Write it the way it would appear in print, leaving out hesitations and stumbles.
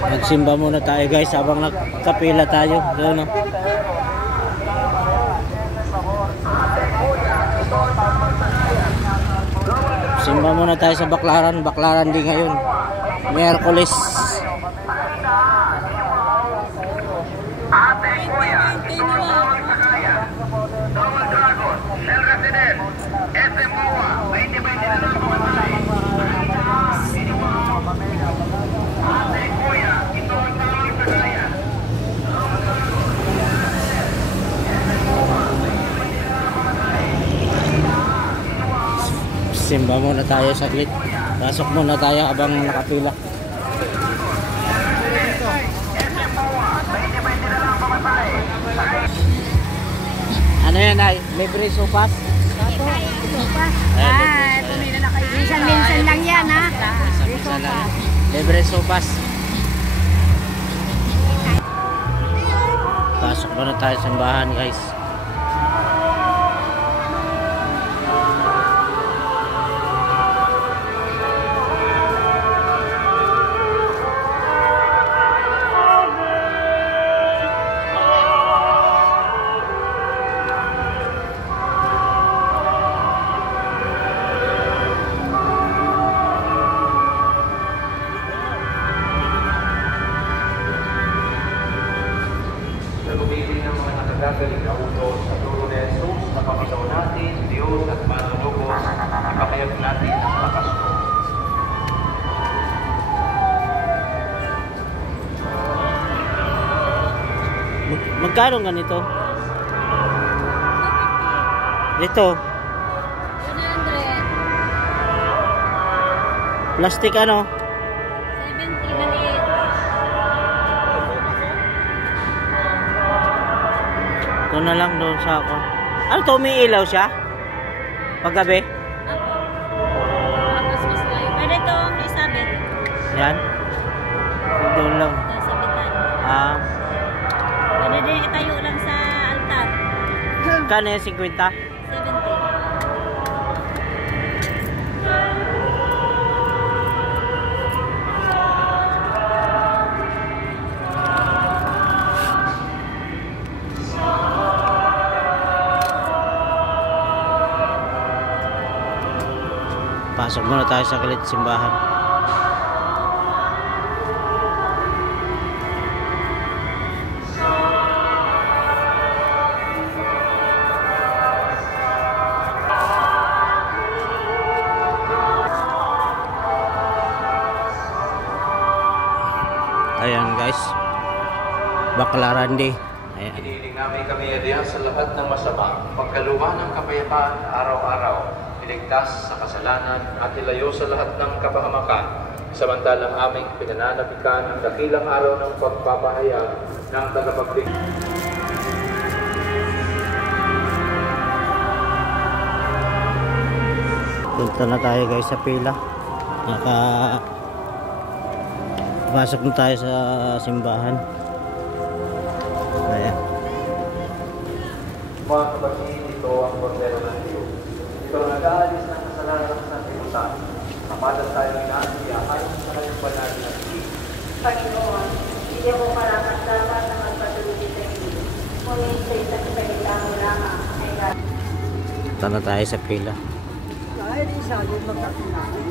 Magsimba muna tayo guys habang nagkapila tayo. Doon, no? Simba muna tayo sa Baclaran. Baclaran din ngayon. Miyerkules. Simba muna tayo saglit. Pasok muna tayo habang nakapila. Ano yan ay? Libre sopas? Sopas. Tumila na kayo. Minsan-minsan lang yan ha. Minsan-minsan lang. Libre sopas. Pasok muna tayo sa simbahan guys. Galing na utos sa turo ni Jesus na Panginoon natin, Diyos at Manunugos, ipakayag natin ang lakas mo. Magkano ganito? Dito? 100. Plastic ano? 70 maliit. Ito na lang doon sa ako. Ano to? May ilaw siya? Paggabi? Pwede itong isabit. Yan? Doon lang. Sabitan. Ah. Pwede din itayo lang sa altar. Kano yung 50? 70. Pasok muna tayo sa kalit simbahan. Ayan guys, Baclaran Day. Ayan. Hinihiling namin kami adiyan sa lahat ng masama, pagkaluma ng kapayapaan araw-araw, iligtas sa kasalanan at ilayo sa lahat ng kapahamakan. Samantalang aming pinananabikan ang dakilang araw ng pagpapahayag ng tagapagligtas. Punta na tayo guys sa pila. Pasok na tayo sa simbahan. Ayan. Mga kapatid, ito ang kordero ng Diyos. Ito ang nag-aalis ng kasalanan ng sanlibutan. Kapalan tayo inaasiyahan sa kanyang banal na tingin. Panginoon, hindi ako karapat-dapat na magpatuloy sa iyo. Ngunit sa isang salita mo lamang ay Punta na tayo sa pila. Dahil isa yung magkakilala.